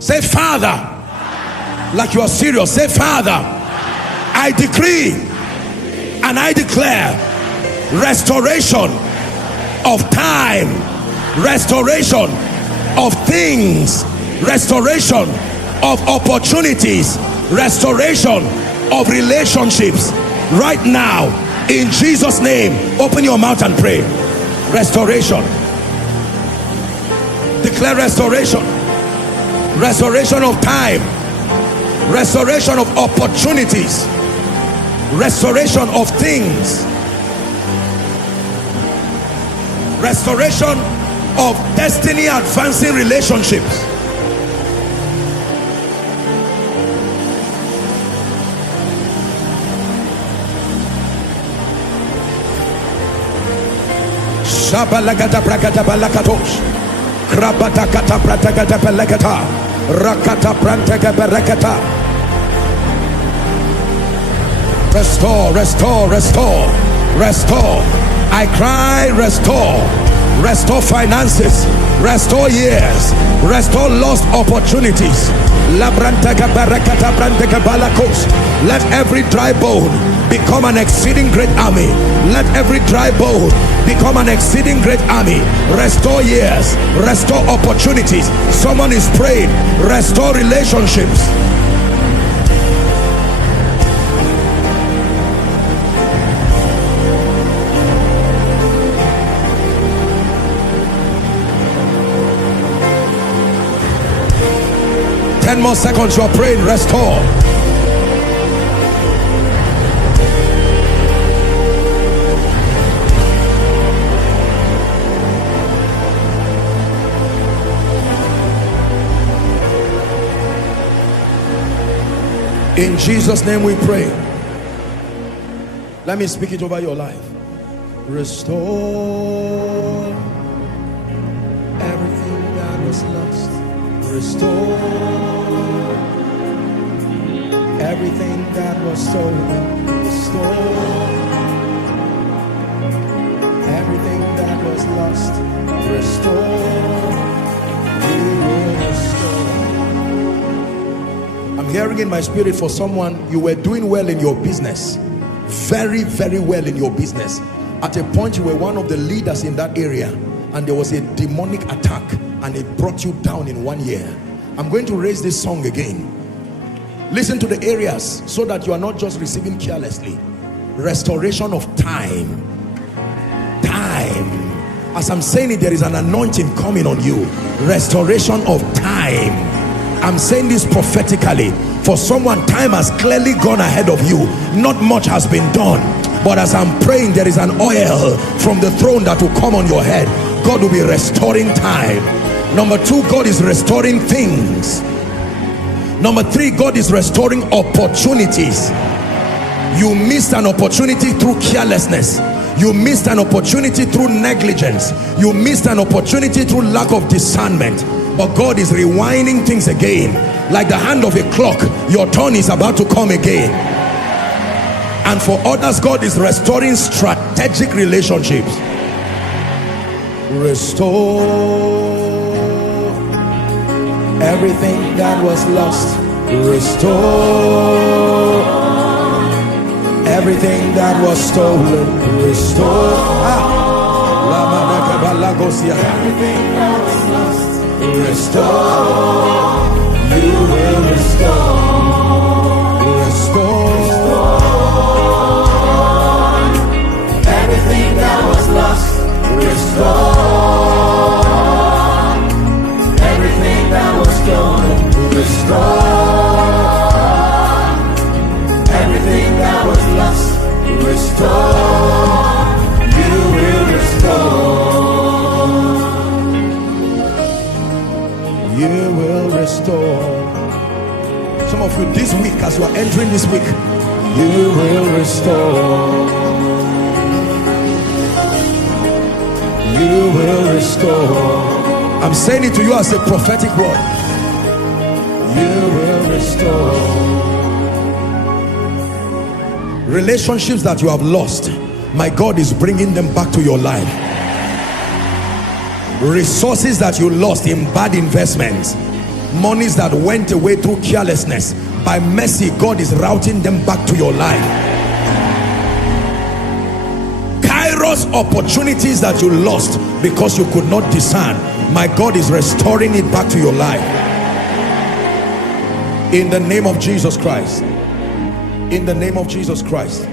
Say, Father. Like you are serious. Say, Father, I decree and I declare restoration of time, restoration of things, restoration of opportunities, restoration of relationships right now in Jesus' name. Open your mouth and pray. Restoration. Declare restoration. Restoration of time, restoration of opportunities, restoration of things, restoration of destiny advancing relationships. Shabalagata brakata balakatos. Krabata kata pratagata pelagata. Rakata prantega berekata. Restore, restore, restore, restore. I cry, restore. Restore finances, restore years, restore lost opportunities. Let every dry bone become an exceeding great army. Let every dry bone become an exceeding great army. Restore years, restore opportunities. Someone is praying, restore relationships. 10 more seconds. You are praying, restore. In Jesus' name we pray. Let me speak it over your life. Restore everything that was lost. Restore everything that was stolen. Restore everything that was lost. Restore. You will restore. I'm hearing in my spirit for someone, you were doing well in your business. Very, very well in your business. At a point you were one of the leaders in that area, and there was a demonic attack and it brought you down in 1 year. I'm going to raise this song again. Listen to the areas so that you are not just receiving carelessly. Restoration of time. Time. As I'm saying it, there is an anointing coming on you. Restoration of time. I'm saying this prophetically. For someone, time has clearly gone ahead of you. Not much has been done. But as I'm praying, there is an oil from the throne that will come on your head. God will be restoring time. Number 2, God is restoring things. Number 3, God is restoring opportunities. You missed an opportunity through carelessness. You missed an opportunity through negligence. You missed an opportunity through lack of discernment. But God is rewinding things again. Like the hand of a clock, your turn is about to come again. And for others, God is restoring strategic relationships. Restore everything that was lost. Restore everything that was stolen. Restore everything that was lost. Restore. You will restore. Restore everything that was lost. Restore everything that was stolen. Restore everything that was lost. Restore. You will restore. You will restore. Some of you this week, as you are entering this week, you will restore. You will restore. I'm saying it to you as a prophetic word. You will restore. Relationships that you have lost, my God is bringing them back to your life. Resources that you lost in bad investments, Monies that went away through carelessness, by mercy, God is routing them back to your life. Kairos opportunities that you lost because you could not discern, my God is restoring it back to your life. In the name of Jesus Christ. In the name of Jesus Christ.